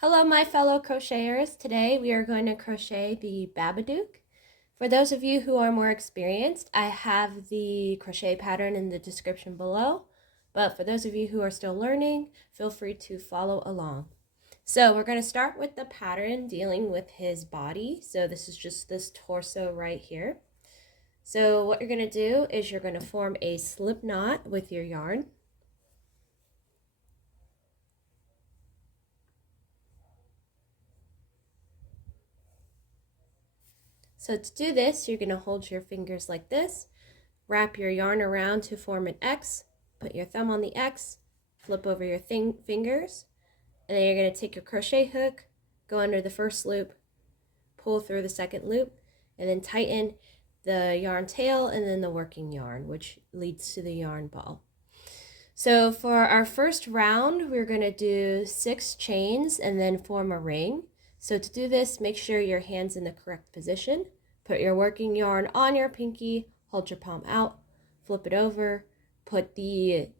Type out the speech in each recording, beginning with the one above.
Hello my fellow crocheters. Today we are going to crochet the Babadook. For those of you who are more experienced, I have the crochet pattern in the description below. But for those of you who are still learning, feel free to follow along. So we're going to start with the pattern dealing with his body. So this is just this torso right here. So what you're going to do is you're going to form a slip knot with your yarn. So to do this, you're going to hold your fingers like this, wrap your yarn around to form an X, put your thumb on the X, flip over your fingers, and then you're going to take your crochet hook, go under the first loop, pull through the second loop, and then tighten the yarn tail and then the working yarn, which leads to the yarn ball. So for our first round, we're going to do 6 chains and then form a ring. So to do this, make sure your hand's in the correct position. Put your working yarn on your pinky, hold your palm out, flip it over, put the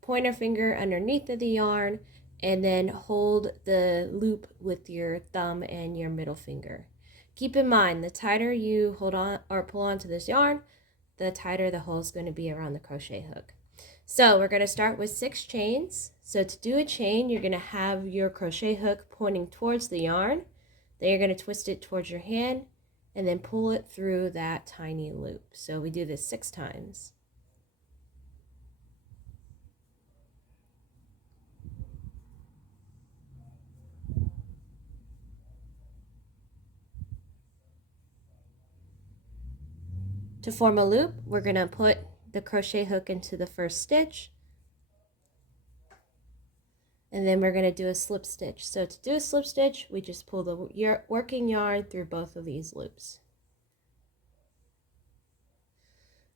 pointer finger underneath of the yarn, and then hold the loop with your thumb and your middle finger. Keep in mind, the tighter you hold on or pull onto this yarn, the tighter the hole is going to be around the crochet hook. So we're going to start with 6 chains. So to do a chain, you're going to have your crochet hook pointing towards the yarn. Then you're going to twist it towards your hand and then pull it through that tiny loop. So we do this 6 times. To form a loop, we're going to put the crochet hook into the first stitch, and then we're going to do a slip stitch. So to do a slip stitch, we just pull the working yarn through both of these loops.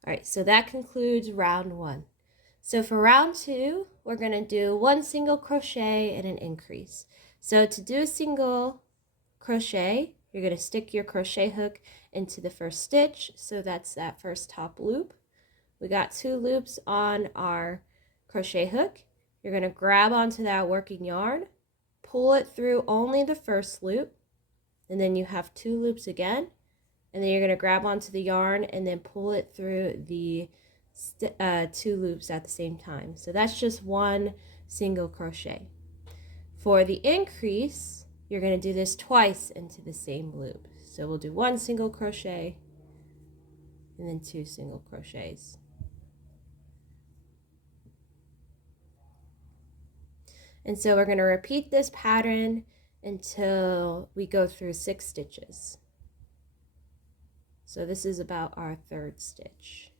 All right, so that concludes round 1. So for round 2, we're going to do 1 single crochet and an increase. So to do a single crochet, you're going to stick your crochet hook into the first stitch. So that's that first top loop. We got 2 loops on our crochet hook. You're going to grab onto that working yarn, pull it through only the first loop, and then you have 2 loops again. And then you're going to grab onto the yarn and then pull it through the 2 loops at the same time. So that's just 1 single crochet. For the increase, you're going to do this twice into the same loop. So we'll do 1 single crochet and then 2 single crochets. And so we're going to repeat this pattern until we go through 6 stitches. So this is about our 3rd stitch.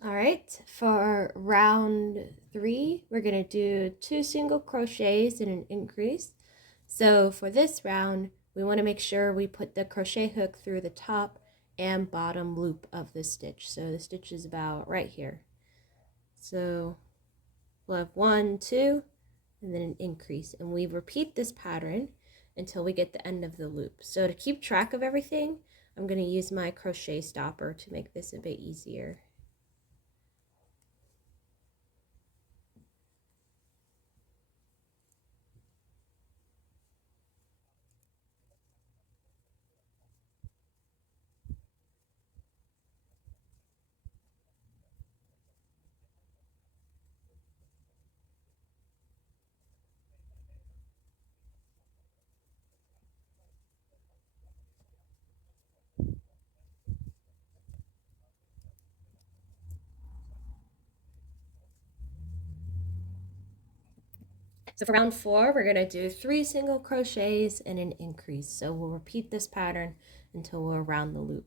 All right, for round 3, we're going to do 2 single crochets and an increase. So for this round, we want to make sure we put the crochet hook through the top and bottom loop of the stitch. So the stitch is about right here. So we'll have 1, 2, and then an increase. And we repeat this pattern until we get the end of the loop. So to keep track of everything, I'm going to use my crochet stopper to make this a bit easier. So for round 4, we're going to do 3 single crochets and an increase. So we'll repeat this pattern until we're around the loop.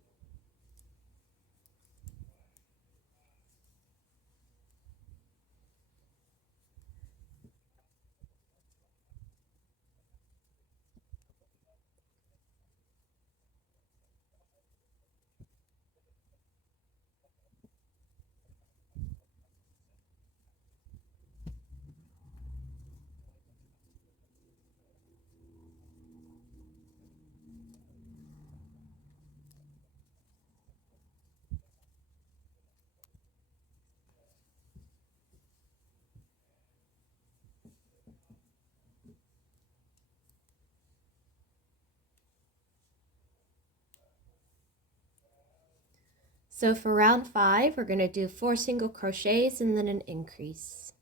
So for round 5, we're going to do 4 single crochets and then an increase.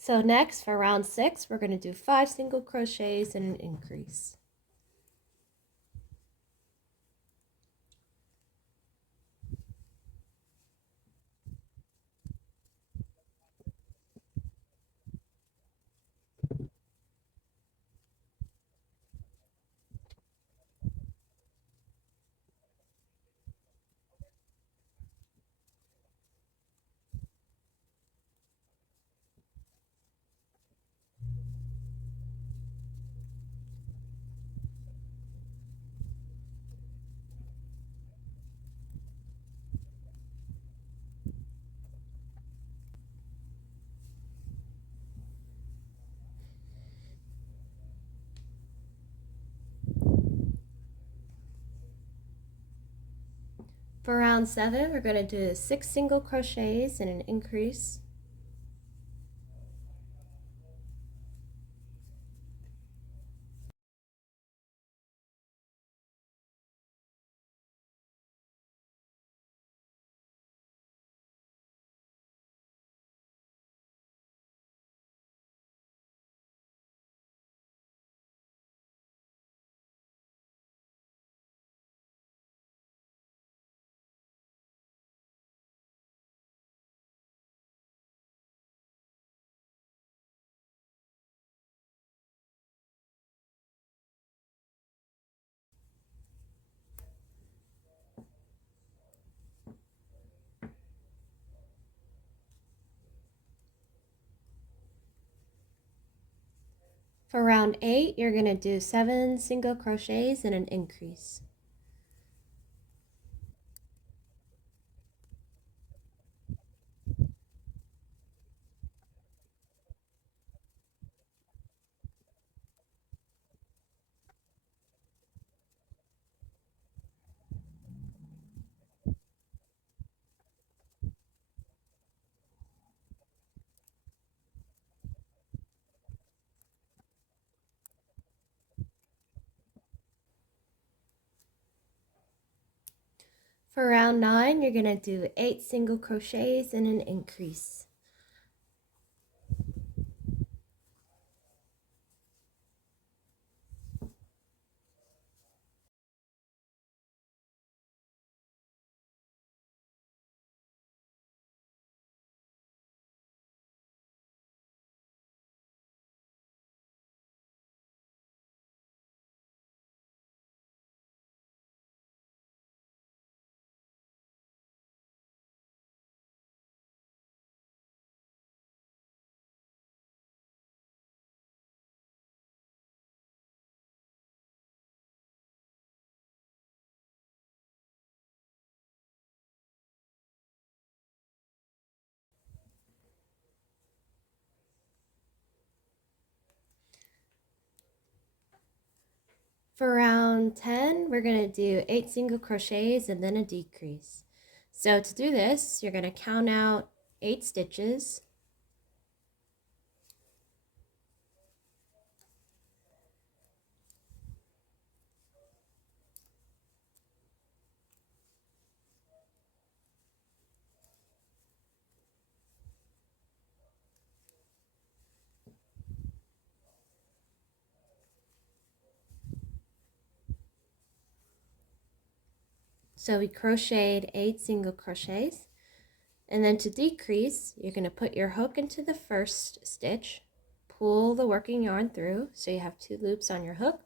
So next for round 6, we're going to do 5 single crochets and an increase. For round 7, we're going to do 6 single crochets and an increase. For round 8, you're going to do 7 single crochets and an increase. For round 9, you're going to do 8 single crochets and an increase. For round 10, we're going to do 8 single crochets and then a decrease. So to do this, you're going to count out 8 stitches. So we crocheted 8 single crochets. And then to decrease, you're going to put your hook into the first stitch, pull the working yarn through so you have 2 loops on your hook.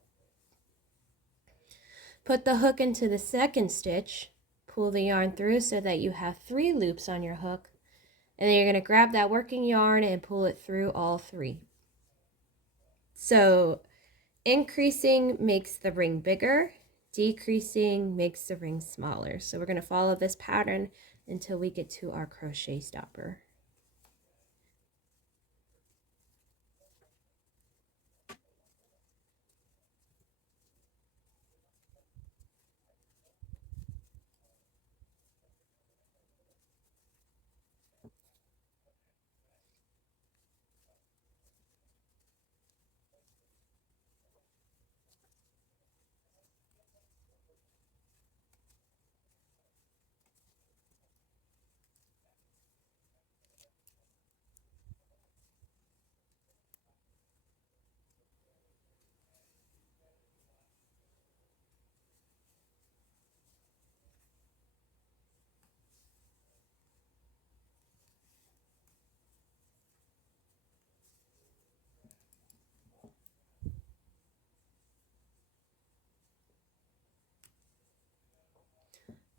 Put the hook into the second stitch, pull the yarn through so that you have 3 loops on your hook. And then you're going to grab that working yarn and pull it through all 3. So increasing makes the ring bigger, decreasing makes the ring smaller. So we're going to follow this pattern until we get to our crochet stopper.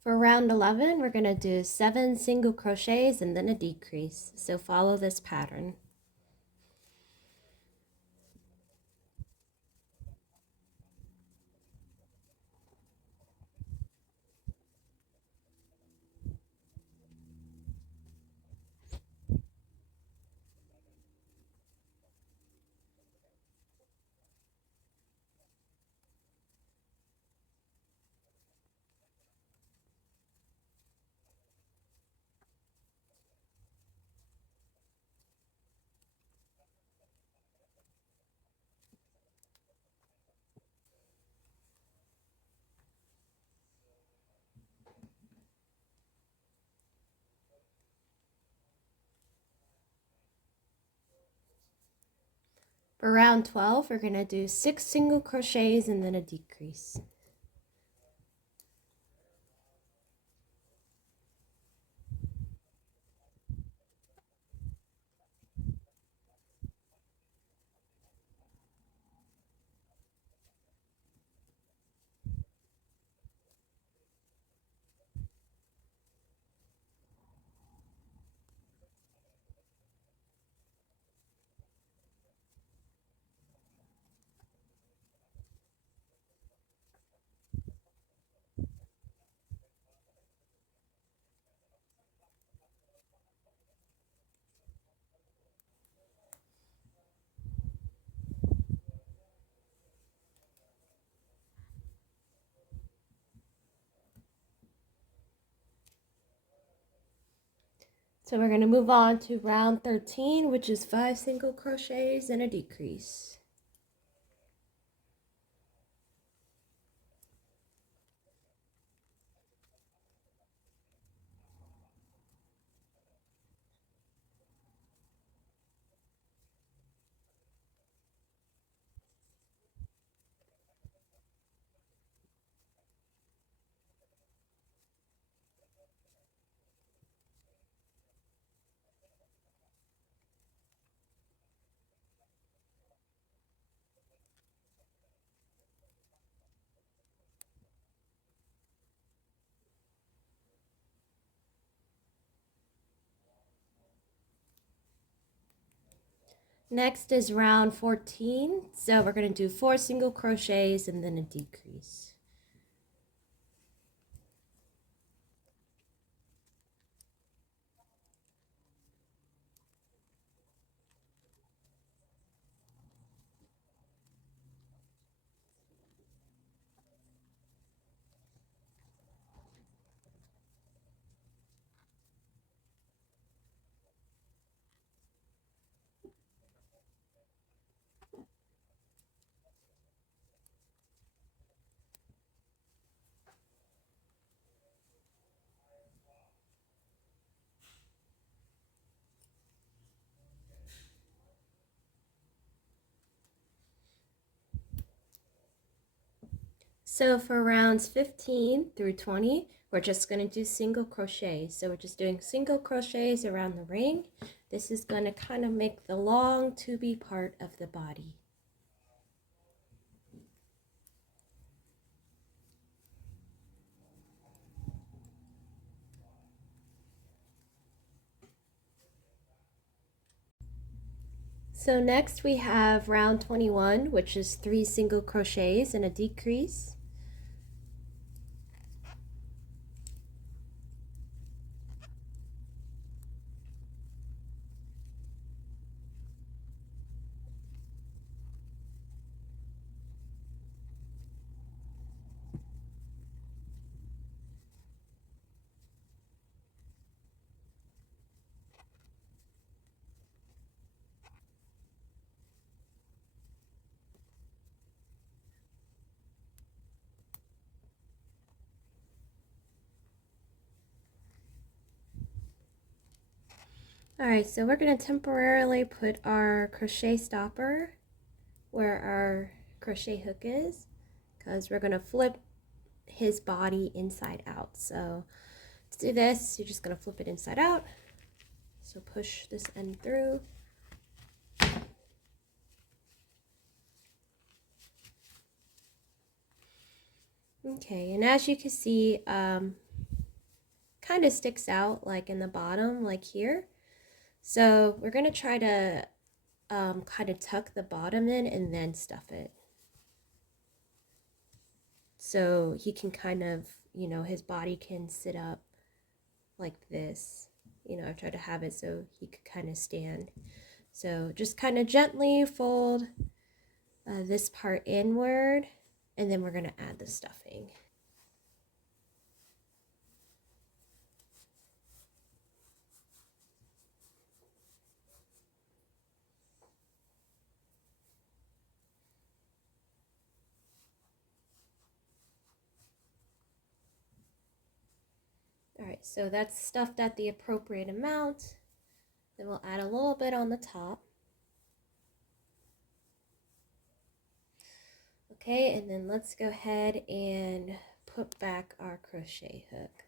For round 11, we're going to do 7 single crochets and then a decrease. So follow this pattern. For round 12, we're going to do 6 single crochets and then a decrease. So we're going to move on to round 13, which is 5 single crochets and a decrease. Next is round 14. So we're going to do 4 single crochets and then a decrease. So for rounds 15 through 20, we're just going to do single crochets. So we're just doing single crochets around the ring. This is going to kind of make the long to-be part of the body. So next we have round 21, which is 3 single crochets and a decrease. Alright, so we're going to temporarily put our crochet stopper where our crochet hook is, because we're going to flip his body inside out. So to do this, you're just going to flip it inside out. So push this end through. Okay, and as you can see, kind of sticks out like in the bottom, like here. So we're going to try to kind of tuck the bottom in and then stuff it. So he can kind of, you know, his body can sit up like this. You know, I've tried to have it so he could kind of stand. So just kind of gently fold this part inward, and then we're going to add the stuffing. Alright, so that's stuffed at the appropriate amount. Then we'll add a little bit on the top. Okay, and then let's go ahead and put back our crochet hook.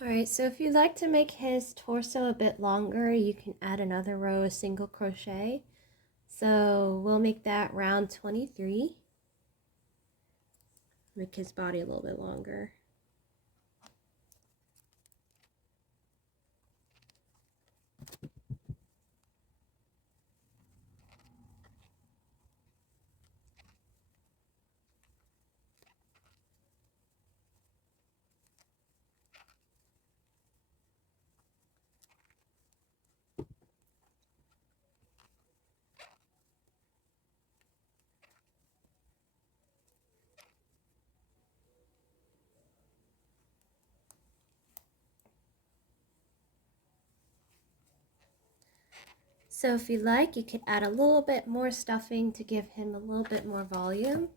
Alright, so if you'd like to make his torso a bit longer, you can add another row of single crochet. So we'll make that round 23. Make his body a little bit longer. So if you like, you could add a little bit more stuffing to give him a little bit more volume.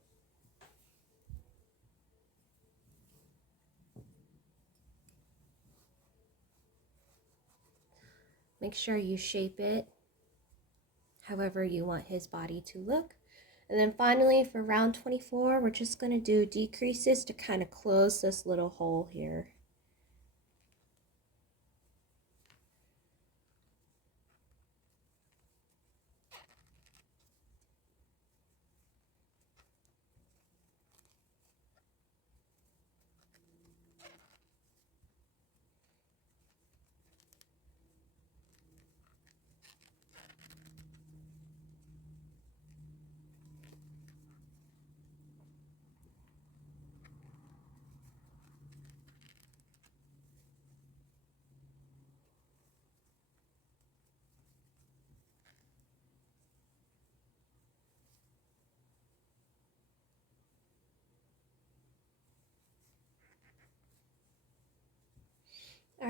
Make sure you shape it however you want his body to look. And then finally for round 24, we're just going to do decreases to kind of close this little hole here.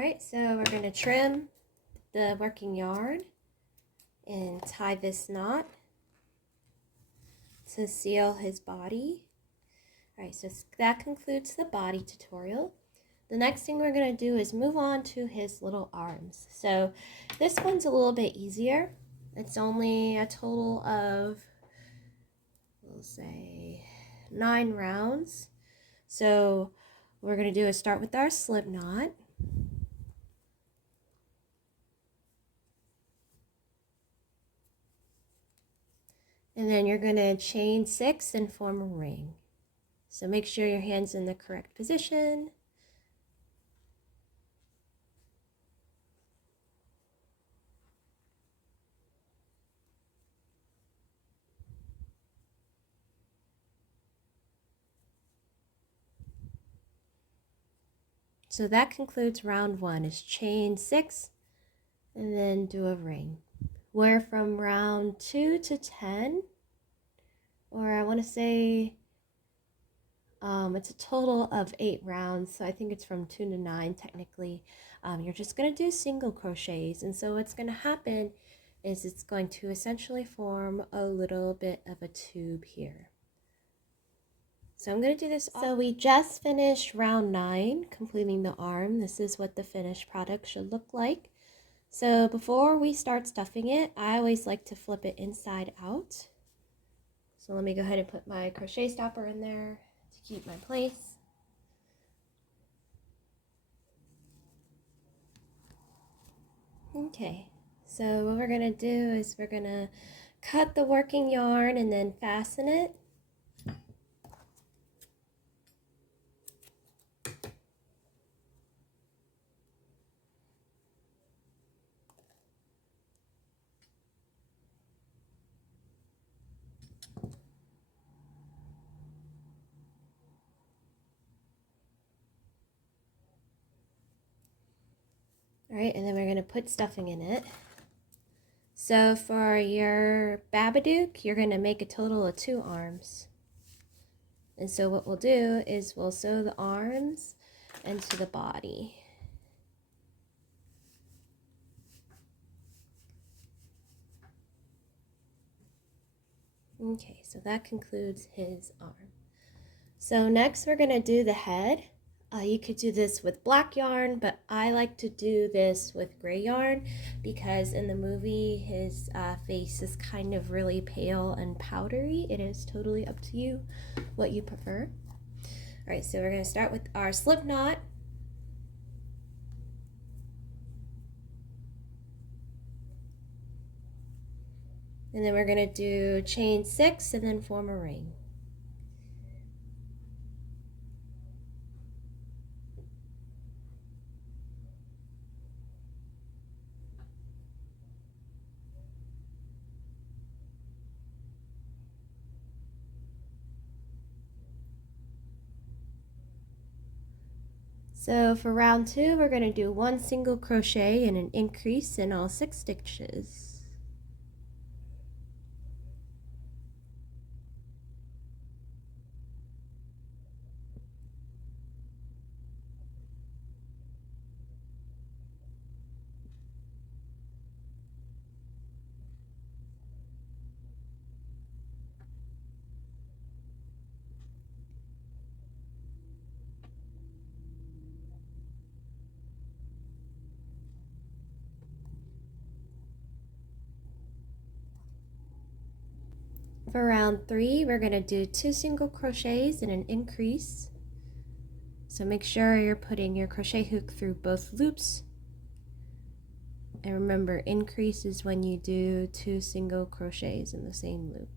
Alright, so we're going to trim the working yarn and tie this knot to seal his body. Alright, so that concludes the body tutorial. The next thing we're going to do is move on to his little arms. So this one's a little bit easier. It's only a total of, we'll say, 9 rounds. So what we're going to do is start with our slip knot. And then you're going to chain 6 and form a ring. So make sure your hand's in the correct position. So that concludes round 1, is chain 6 and then do a ring. Where from round 2 to 10, or I want to say it's a total of 8 rounds, so I think it's from 2 to 9 technically. You're just going to do single crochets, and so what's going to happen is it's going to essentially form a little bit of a tube here. So I'm going to do this. So we just finished round 9, completing the arm. This is what the finished product should look like. So before we start stuffing it, I always like to flip it inside out. So let me go ahead and put my crochet stopper in there to keep my place. Okay, so what we're going to do is we're going to cut the working yarn and then fasten it. All right, and then we're going to put stuffing in it. So for your Babadook, you're going to make a total of 2 arms. And so what we'll do is we'll sew the arms into the body. Okay, so that concludes his arm. So next we're going to do the head. You could do this with black yarn, but I like to do this with gray yarn because in the movie his face is kind of really pale and powdery. It is totally up to you what you prefer. Alright, so we're going to start with our slip knot. And then we're going to do chain 6 and then form a ring. So for round 2, we're going to do 1 single crochet and an increase in all 6 stitches. For round 3, we're going to do 2 single crochets and an increase. So make sure you're putting your crochet hook through both loops. And remember, increase is when you do 2 single crochets in the same loop.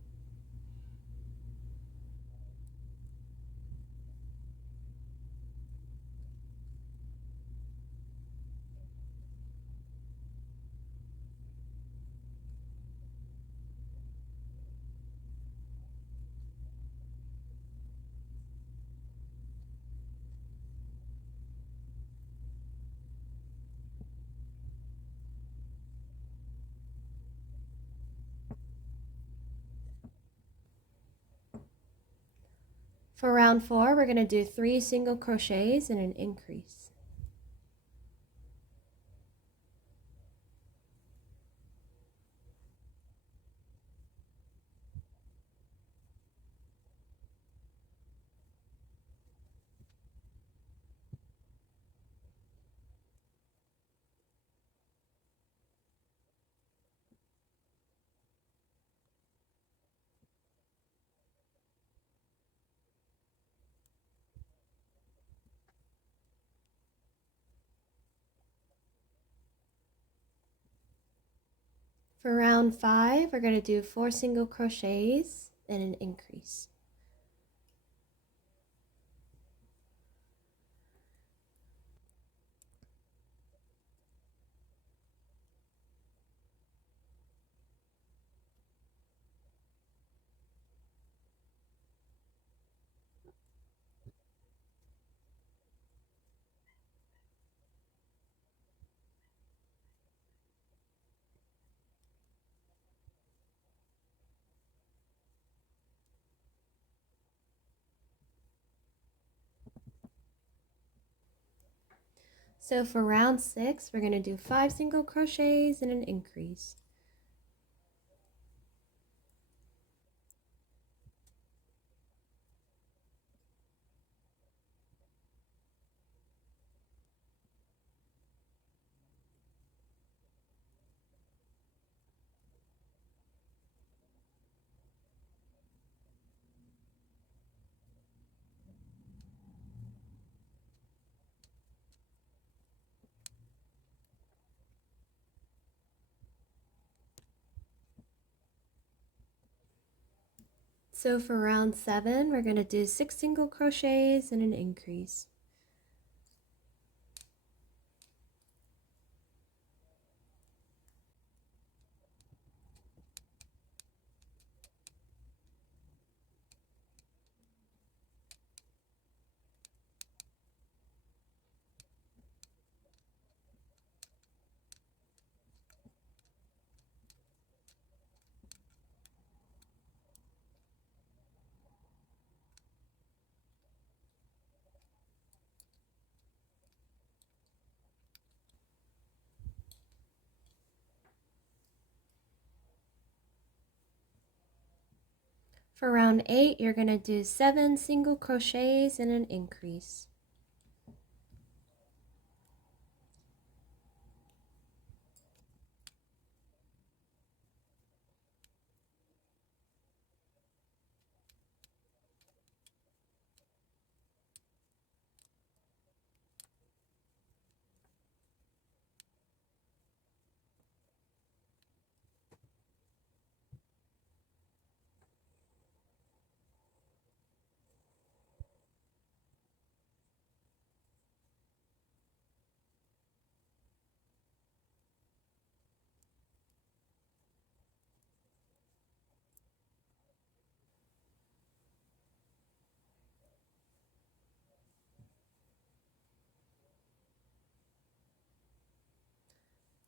For round 4, we're going to do 3 single crochets and an increase. For round 5, we're going to do 4 single crochets and an increase. So for round 6, we're going to do 5 single crochets and an increase. So for round 7, we're going to do 6 single crochets and an increase. For round 8, you're going to do 7 single crochets and an increase.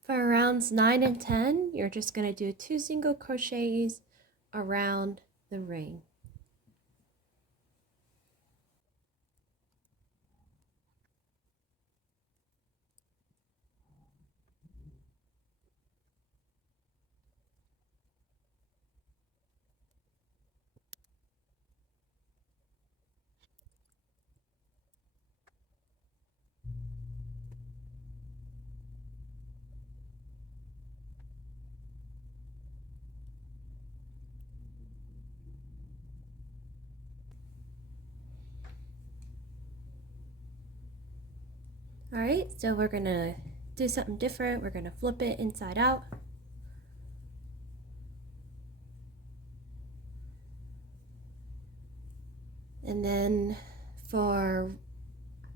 For rounds 9 and 10, you're just going to do 2 single crochets around the ring. Alright, so we're going to do something different. We're going to flip it inside out. And then for,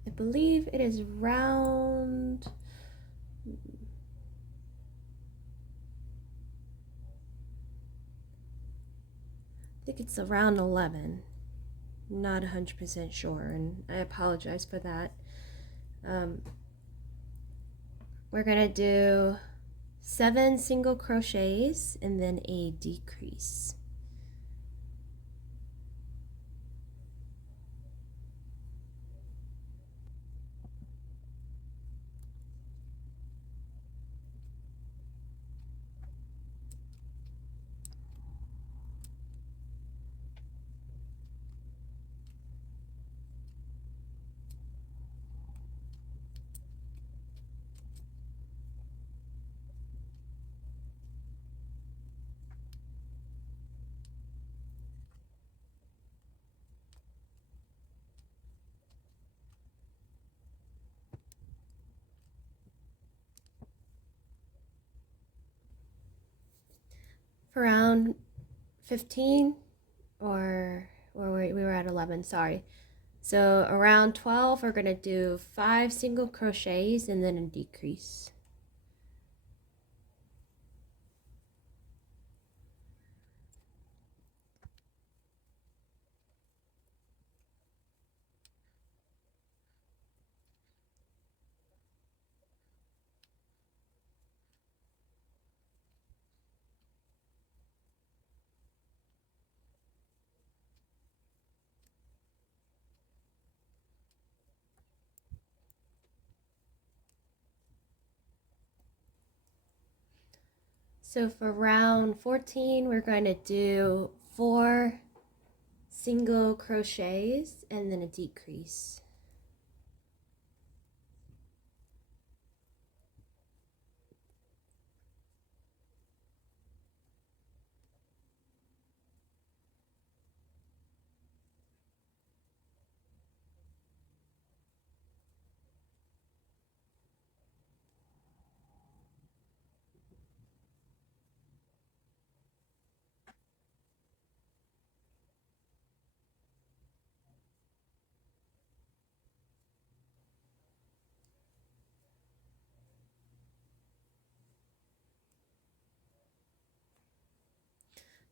I believe it is round, I think it's around 11. Not 100% sure, and I apologize for that. We're going to do 7 single crochets and then a decrease. around 15, or we were at 11, sorry. So around 12, we're going to do 5 single crochets and then a decrease. So for round 14, we're going to do 4 single crochets and then a decrease.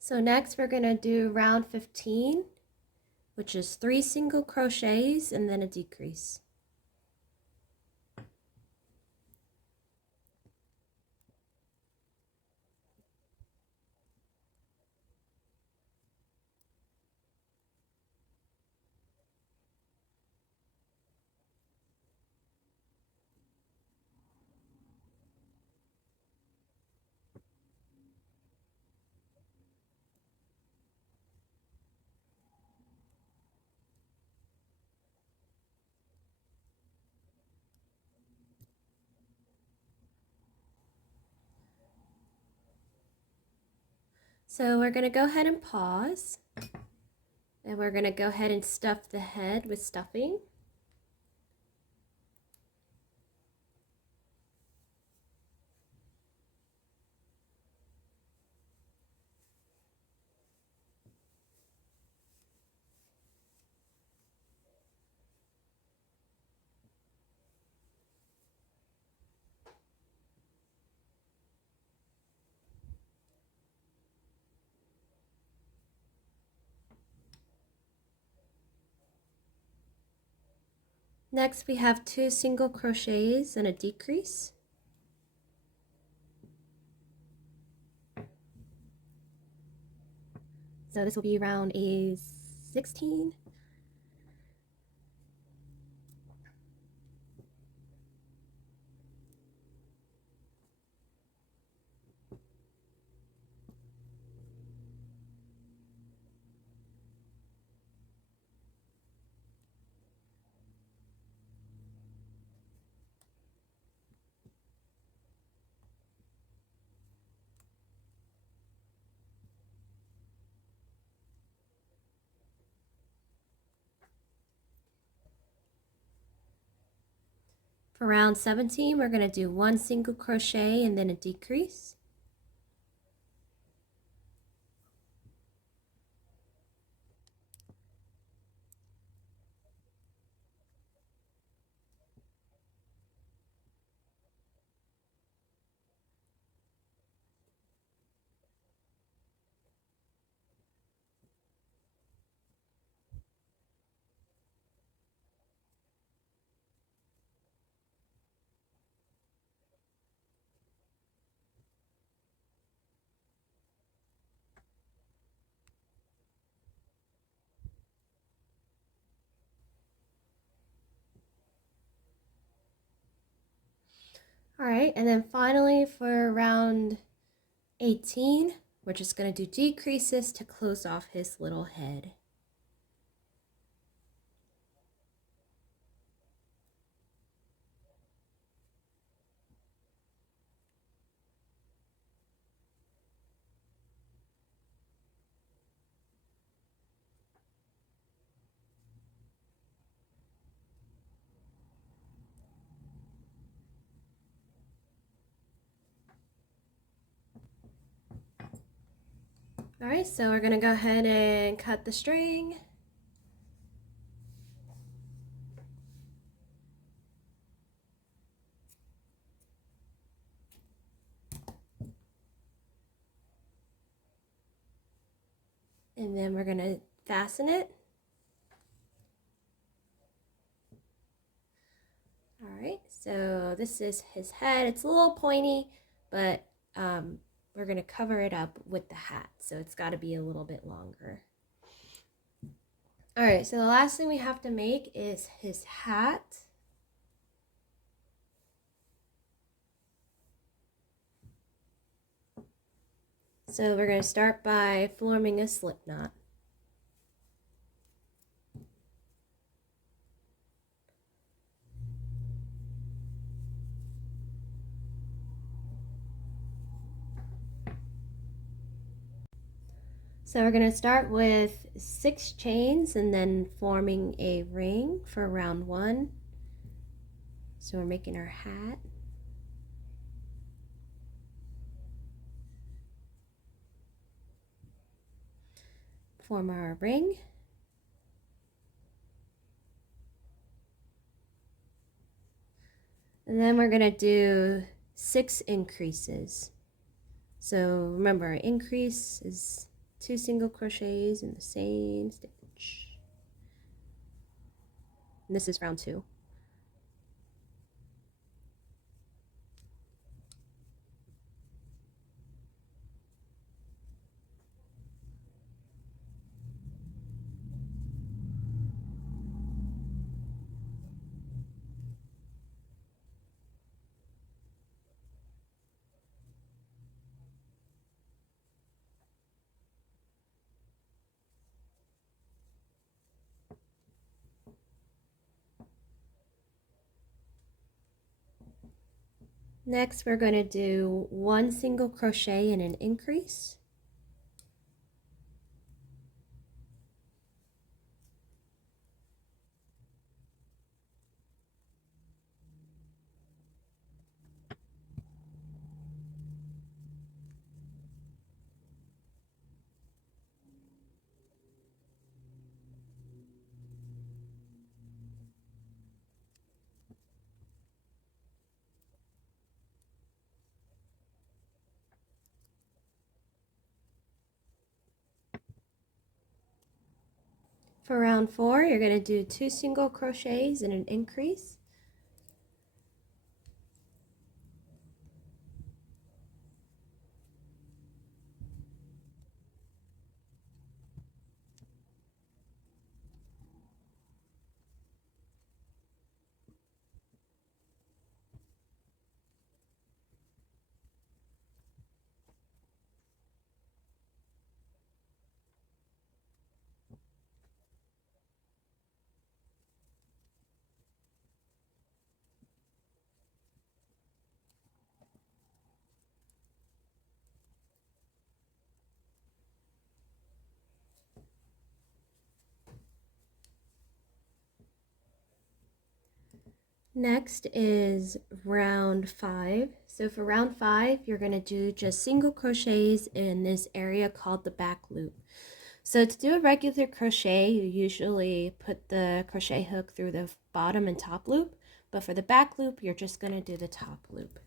So next we're going to do round 15, which is 3 single crochets and then a decrease. So we're going to go ahead and pause, and we're going to go ahead and stuff the head with stuffing. Next we have 2 single crochets and a decrease. So this will be round a 16. For round 17, we're going to do 1 single crochet and then a decrease. All right, and then finally for round 18, we're just going to do decreases to close off his little head. All right, so we're gonna go ahead and cut the string. And then we're gonna fasten it. All right, so this is his head. It's a little pointy, but we're gonna cover it up with the hat, so it's got to be a little bit longer. All right, so the last thing we have to make is his hat. So we're going to start by forming a slip knot. So we're going to start with 6 chains and then forming a ring for round 1. So we're making our hat. Form our ring. And then we're going to do 6 increases. So remember, our increase is 2 single crochets in the same stitch. And this is round 2. Next, we're going to do 1 single crochet and an increase. For round 4, you're going to do 2 single crochets and an increase. Next is round 5. So for round 5, you're going to do just single crochets in this area called the back loop. So to do a regular crochet, you usually put the crochet hook through the bottom and top loop, but for the back loop, you're just going to do the top loop.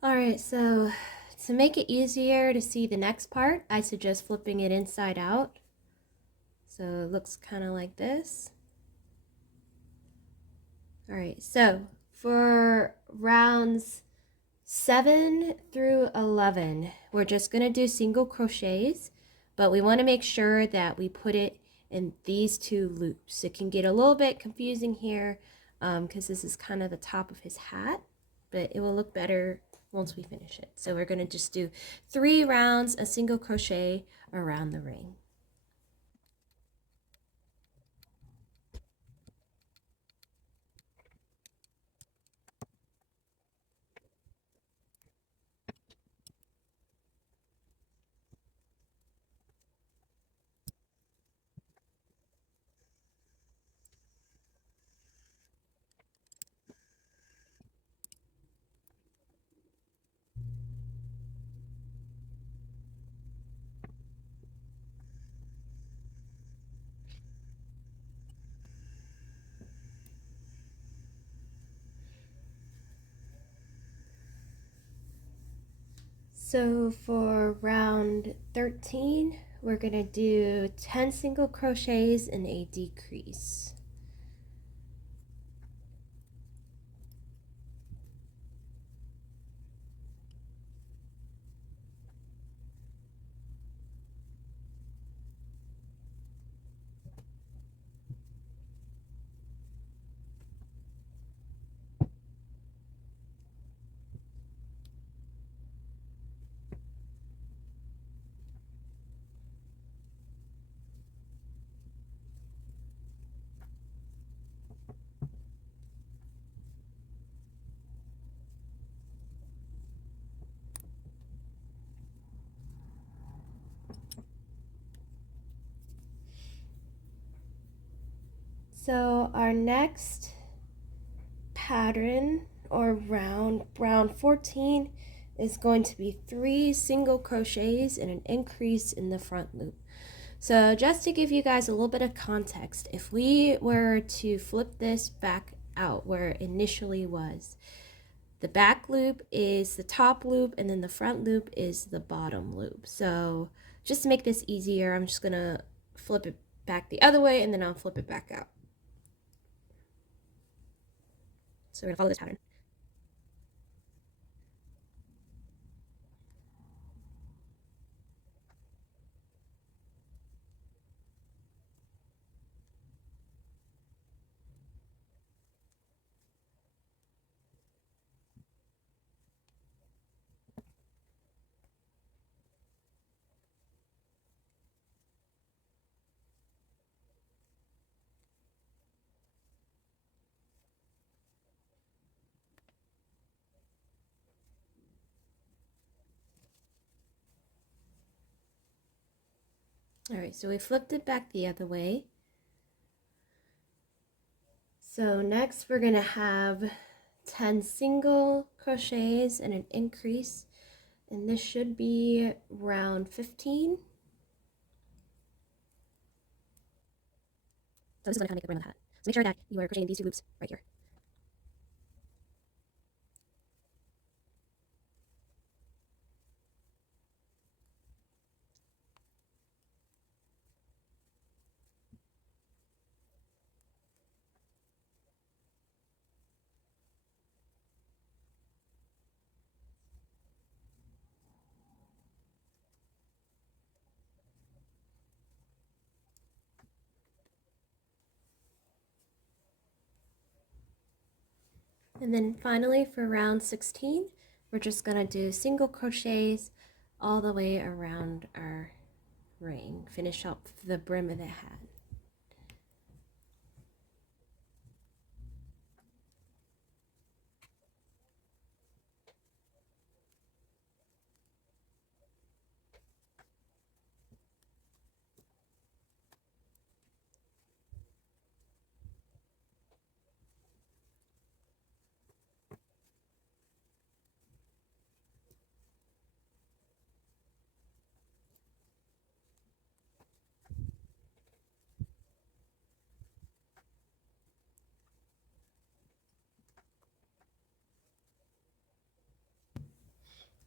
Alright, so to make it easier to see the next part, I suggest flipping it inside out. So it looks kind of like this. Alright, so for rounds 7 through 11, we're just going to do single crochets, but we want to make sure that we put it in these two loops. It can get a little bit confusing here because this is kind of the top of his hat, but it will look better once we finish it. So we're going to just do 3 rounds, a single crochet around the ring. So for round 13, we're going to do 10 single crochets and a decrease. So our next pattern or round 14 is going to be 3 single crochets and an increase in the front loop. So just to give you guys a little bit of context, if we were to flip this back out where it initially was, the back loop is the top loop and then the front loop is the bottom loop. So just to make this easier, I'm just gonna flip it back the other way and then I'll flip it back out. So we're gonna follow this pattern. All right, so we flipped it back the other way. So next we're gonna have 10 single crochets and an increase, and this should be round 15. So this is gonna kind of make it around the hat. So make sure that you are crocheting these 2 loops right here. And then finally for round 16, we're just gonna do single crochets all the way around our ring. Finish up the brim of the hat.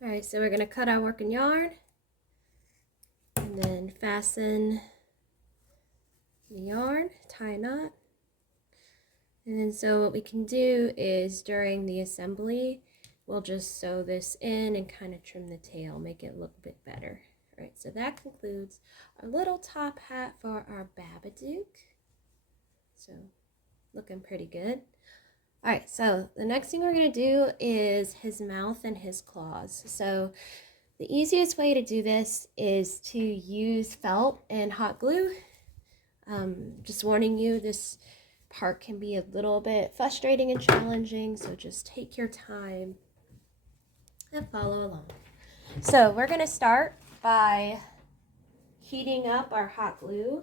All right, so we're gonna cut our working yarn and then fasten the yarn, tie a knot. And then so what we can do is during the assembly, we'll just sew this in and kind of trim the tail, make it look a bit better. All right, So that concludes our little top hat for our Babadook. So looking pretty good. All right, so the next thing we're going to do is his mouth and his claws. So the easiest way to do this is to use felt and hot glue. Just warning you, this part can be a little bit frustrating and challenging, so just take your time and follow along. So we're going to start by heating up our hot glue.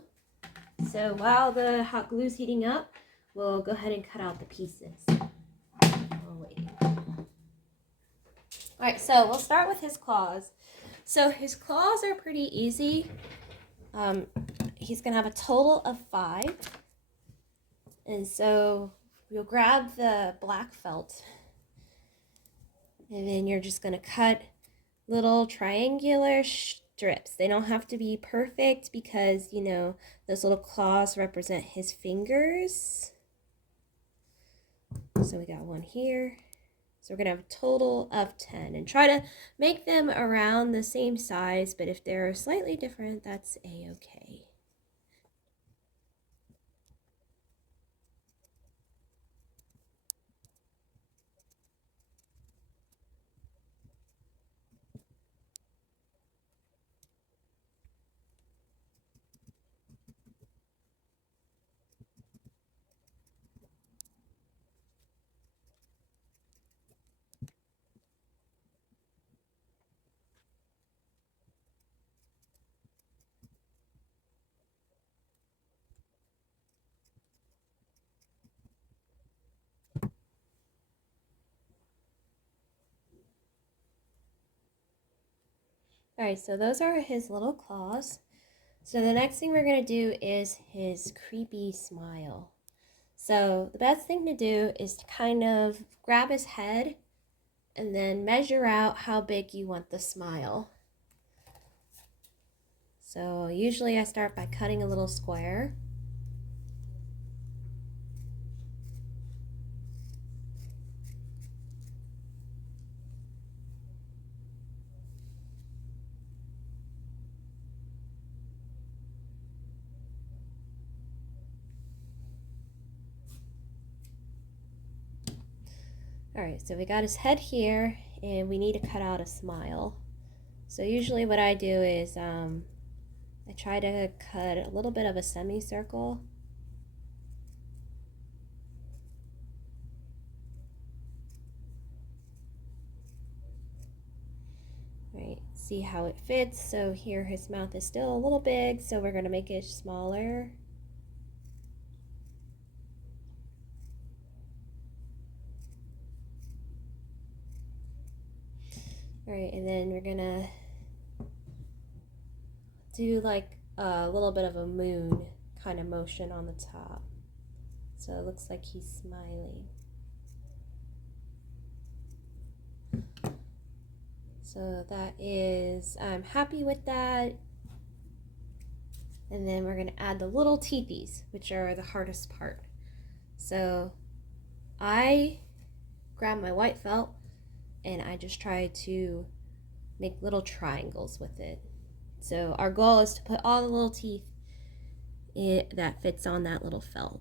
So while the hot glue is heating up, we'll go ahead and cut out the pieces. While waiting. All right, so we'll start with his claws. So his claws are pretty easy. He's going to have a total of 5. And so you'll grab the black felt, and then you're just going to cut little triangular strips. They don't have to be perfect because, you know, those little claws represent his fingers. So we got one here. So we're going to have a total of 10, and try to make them around the same size, but if they're slightly different, that's a-okay. All right, so those are his little claws. So the next thing we're going to do is his creepy smile. So the best thing to do is to kind of grab his head and then measure out how big you want the smile. So usually I start by cutting a little square. Alright, so we got his head here, and we need to cut out a smile. So usually what I do is I try to cut a little bit of a semicircle. Alright, see how it fits. So here his mouth is still a little big, so we're going to make it smaller. Alright, and then we're gonna do like a little bit of a moon kind of motion on the top. So it looks like he's smiling. So that is, I'm happy with that. And then we're gonna add the little teethies, which are the hardest part. So I grab my white felt and I just try to make little triangles with it. So our goal is to put all the little teeth that fits on that little felt.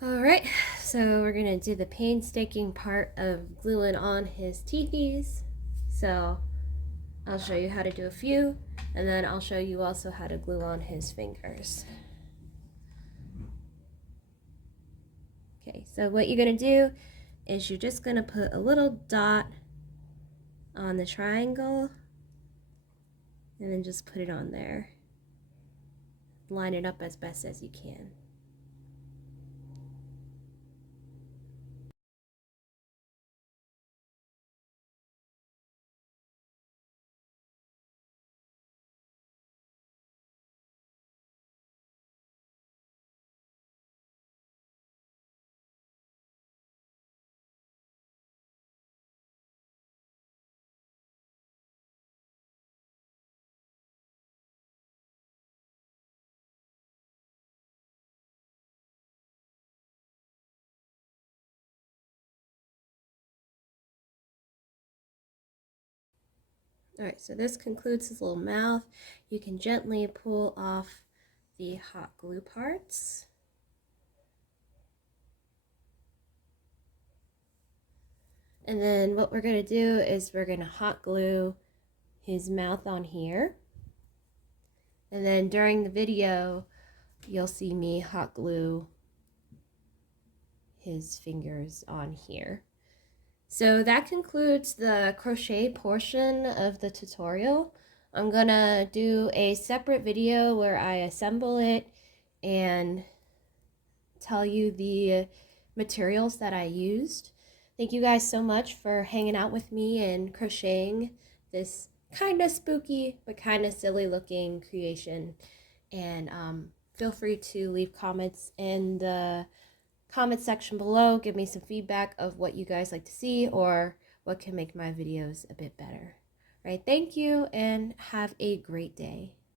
Alright, so we're going to do the painstaking part of gluing on his teethies. So I'll show you how to do a few, and then I'll show you also how to glue on his fingers. Okay, so what you're going to do is you're just going to put a little dot on the triangle, and then just put it on there. Line it up as best as you can. Alright, so this concludes his little mouth. You can gently pull off the hot glue parts. And then what we're going to do is we're going to hot glue his mouth on here. And then during the video, you'll see me hot glue his fingers on here. So that concludes the crochet portion of the tutorial. I'm gonna do a separate video where I assemble it and tell you the materials that I used. Thank you guys so much for hanging out with me and crocheting this kind of spooky but kind of silly looking creation. And feel free to leave comments in the comment section below. Give me some feedback of what you guys like to see or what can make my videos a bit better. All right, thank you and have a great day.